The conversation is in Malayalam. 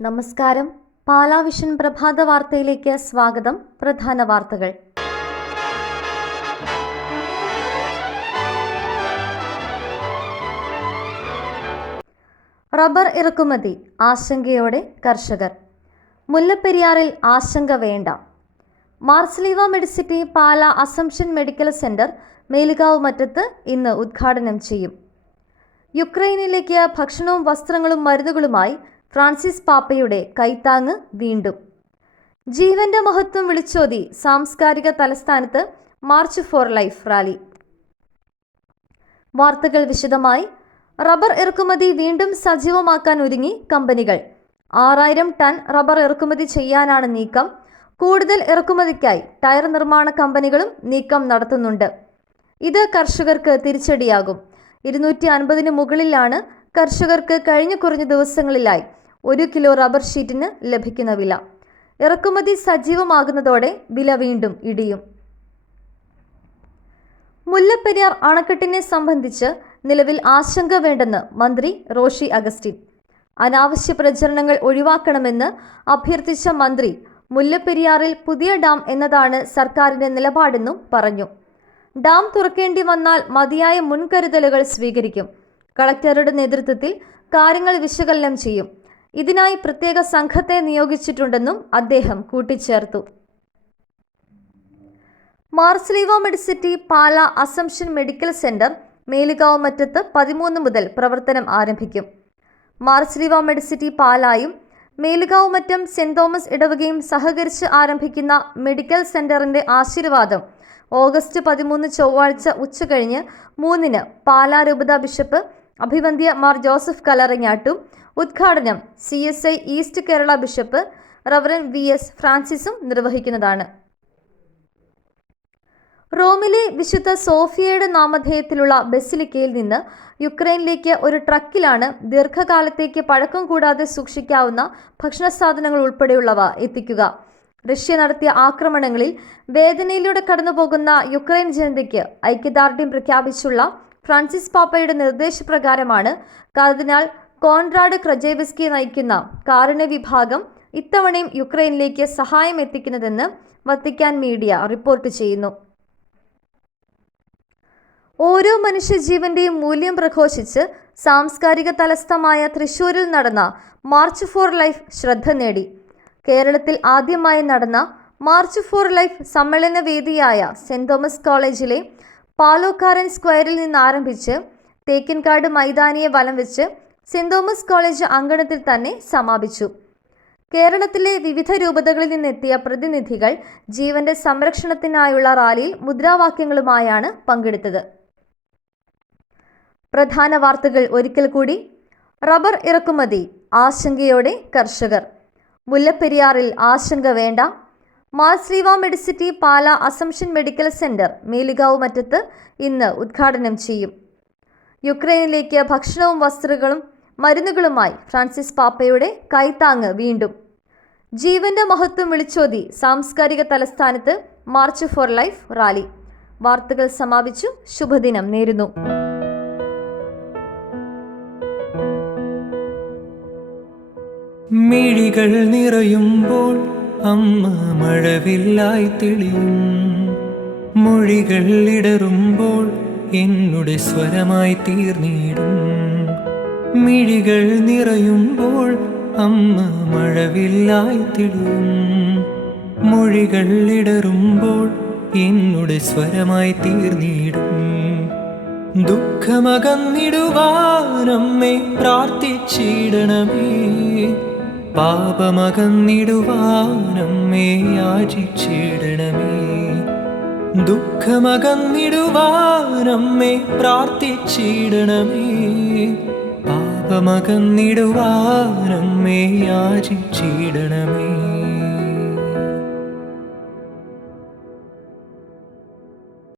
നമസ്കാരം. പാലാ വിഷൻ പ്രഭാത വാർത്തയിലേക്ക് സ്വാഗതം. പ്രധാന വാർത്തകൾ. റബ്ബർ ഇറക്കുമതി ആശങ്കയോടെ കർഷകർ. മുല്ലപ്പെരിയാറിൽ ആശങ്ക വേണ്ട. Marsleeva medicity Pala assumption medical centre Melukavu മറ്റത്ത് ഇന്ന് ഉദ്ഘാടനം ചെയ്യും. യുക്രൈനിലേക്ക് ഭക്ഷണവും വസ്ത്രങ്ങളും മരുന്നുകളുമായി ഫ്രാൻസിസ് പാപ്പയുടെ കൈത്താങ്ങ് വീണ്ടും. ജീവന്റെ മഹത്വം വിളിച്ചോതി സാംസ്കാരിക തലസ്ഥാനത്ത് മാർച്ച് ഫോർ ലൈഫ് റാലി. വാർത്തകൾ വിശദമായി. റബ്ബർ ഇറക്കുമതി വീണ്ടും സജീവമാക്കാൻ ഒരുങ്ങി കമ്പനികൾ. 6000 ടൺ റബ്ബർ ഇറക്കുമതി ചെയ്യാനാണ് നീക്കം. കൂടുതൽ ഇറക്കുമതിക്കായി ടയർ നിർമ്മാണ കമ്പനികളും നീക്കം നടത്തുന്നുണ്ട്. ഇത് കർഷകർക്ക് തിരിച്ചടിയാകും. 250 മുകളിലാണ് കർഷകർക്ക് കഴിഞ്ഞ കുറഞ്ഞ ദിവസങ്ങളിലായി 1 കിലോ റബ്ബർ ഷീറ്റിന് ലഭിക്കുന്ന വില. ഇറക്കുമതി സജീവമാകുന്നതോടെ വില വീണ്ടും ഇടിയും. മുല്ലപ്പെരിയാർ അണക്കെട്ടിനെ സംബന്ധിച്ച് നിലവിൽ ആശങ്ക വേണ്ടെന്ന് മന്ത്രി റോഷി അഗസ്റ്റിൻ. അനാവശ്യ പ്രചരണങ്ങൾ ഒഴിവാക്കണമെന്ന് അഭ്യർത്ഥിച്ച മന്ത്രി മുല്ലപ്പെരിയാറിൽ പുതിയ ഡാം എന്നതാണ് സർക്കാരിന്റെ നിലപാടെന്നും പറഞ്ഞു. ഡാം തുറക്കേണ്ടി വന്നാൽ മതിയായ മുൻകരുതലുകൾ സ്വീകരിക്കും. കളക്ടറുടെ നേതൃത്വത്തിൽ കാര്യങ്ങൾ വിശകലനം ചെയ്യും. ഇതിനായി പ്രത്യേക സംഘത്തെ നിയോഗിച്ചിട്ടുണ്ടെന്നും അദ്ദേഹം കൂട്ടിച്ചേർത്തു. Marsleeva medicity Pala assumption medical centre Melukavu മറ്റത്ത് 13 മുതൽ പ്രവർത്തനം ആരംഭിക്കും. മാർസ്ലീവ മെഡിസിറ്റി പാലായും മേലുകാവ് മറ്റം സെന്റ് തോമസ് ഇടവകയും സഹകരിച്ച് ആരംഭിക്കുന്ന മെഡിക്കൽ സെന്ററിന്റെ ആശീർവാദം ഓഗസ്റ്റ് 13 ചൊവ്വാഴ്ച ഉച്ചകഴിഞ്ഞ് 3-ന് പാലാ രൂപത ബിഷപ്പ് അഭിവന്ദ്യ മാർ ജോസഫ് കല്ലറങ്ങാട്ടും ഉദ്ഘാടനം CSI east Kerala bishop reverend VS ഫ്രാൻസിസും നിർവഹിക്കുന്നതാണ്. റോമിലെ വിശുദ്ധ സോഫിയയുടെ നാമധേയത്തിലുള്ള ബസിലിക്കയിൽ നിന്ന് യുക്രൈനിലേക്ക് ഒരു ട്രക്കിലാണ് ദീർഘകാലത്തേക്ക് പഴക്കം കൂടാതെ സൂക്ഷിക്കാവുന്ന ഭക്ഷണ സാധനങ്ങൾ ഉൾപ്പെടെയുള്ളവ എത്തിക്കുക. റഷ്യ നടത്തിയ ആക്രമണങ്ങളിൽ വേദനയിലൂടെ കടന്നുപോകുന്ന യുക്രൈൻ ജനതയ്ക്ക് ഐക്യദാർഢ്യം പ്രഖ്യാപിച്ചുള്ള ഫ്രാൻസിസ് പാപ്പയുടെ നിർദ്ദേശപ്രകാരമാണ് കർദിനാൾ കോൺറാഡ് ക്രജേവ്സ്കി നയിക്കുന്ന കാരുണ്യ വിഭാഗം ഇത്തവണയും യുക്രൈനിലേക്ക് സഹായം എത്തിക്കുന്നതെന്ന് വത്തിക്കാൻ മീഡിയ റിപ്പോർട്ട് ചെയ്യുന്നു. ഓരോ മനുഷ്യജീവന്റെയും മൂല്യം പ്രഘോഷിച്ച് സാംസ്കാരിക തലസ്ഥമായ തൃശൂരിൽ നടന്ന മാർച്ച് ഫോർ ലൈഫ് ശ്രദ്ധ നേടി. കേരളത്തിൽ ആദ്യമായി നടന്ന മാർച്ച് ഫോർ ലൈഫ് സമ്മേളന വേദിയായ സെന്റ് തോമസ് കോളേജിലെ പാലോക്കാരൻ സ്ക്വയറിൽ നിന്ന് ആരംഭിച്ച് തേക്കിൻകാട് മൈതാനിയെ വലം വെച്ച് സെന്റ് തോമസ് കോളേജ് അങ്കണത്തിൽ തന്നെ സമാപിച്ചു. കേരളത്തിലെ വിവിധ രൂപതകളിൽ നിന്നെത്തിയ പ്രതിനിധികൾ ജീവന്റെ സംരക്ഷണത്തിനായുള്ള റാലിയിൽ മുദ്രാവാക്യങ്ങളുമായാണ് പങ്കെടുത്തത്. പ്രധാന വാർത്തകൾ ഒരിക്കൽ കൂടി. റബ്ബർ ഇറക്കുമതി ആശങ്കയോടെ കർഷകർ. മുല്ലപ്പെരിയാറിൽ ആശങ്ക വേണ്ട. Marsleeva medicity Pala assumption medical centre Melukavu മറ്റത്ത് ഇന്ന് ഉദ്ഘാടനം ചെയ്യും. യുക്രൈനിലേക്ക് ഭക്ഷണവും വസ്ത്രങ്ങളും മരുന്നുകളുമായി ഫ്രാൻസിസ് പാപ്പയുടെ കൈത്താങ്ങ് വീണ്ടും. ജീവന്റെ മഹത്വം വിളിച്ചോതി സാംസ്കാരിക തലസ്ഥാനത്ത് മാർച്ച് ഫോർ ലൈഫ് റാലി. വാർത്തകൾ സമാപിച്ചു. ശുഭദിനം നേരുന്നു. മിഴികൾ നിറയുമ്പോൾ അമ്മ മഴവില്ലായി തെളിയും. മൊഴികൾ ഇടറുമ്പോൾ എന്നുടെ സ്വരമായി തീർന്നിടും. മിഴികൾ നിറയുമ്പോൾ അമ്മ മഴവില്ലായി തെളിയും. മൊഴികൾ ഇടറുമ്പോൾ എന്നുടെ സ്വരമായി തീർന്നിടും. ദുഃഖമകന്നിടുവാനമ്മേ പ്രാർത്ഥിച്ചിടണമേ. പാപമകന്നിടുവാനമ്മേ യാചിച്ചിടണമേ. ദുഃഖമകന്നിടുവാനമ്മേ പ്രാർത്ഥിച്ചിടണമേ. പാപമകന്നിടുവാനമ്മേ യാചിച്ചിടണമേ.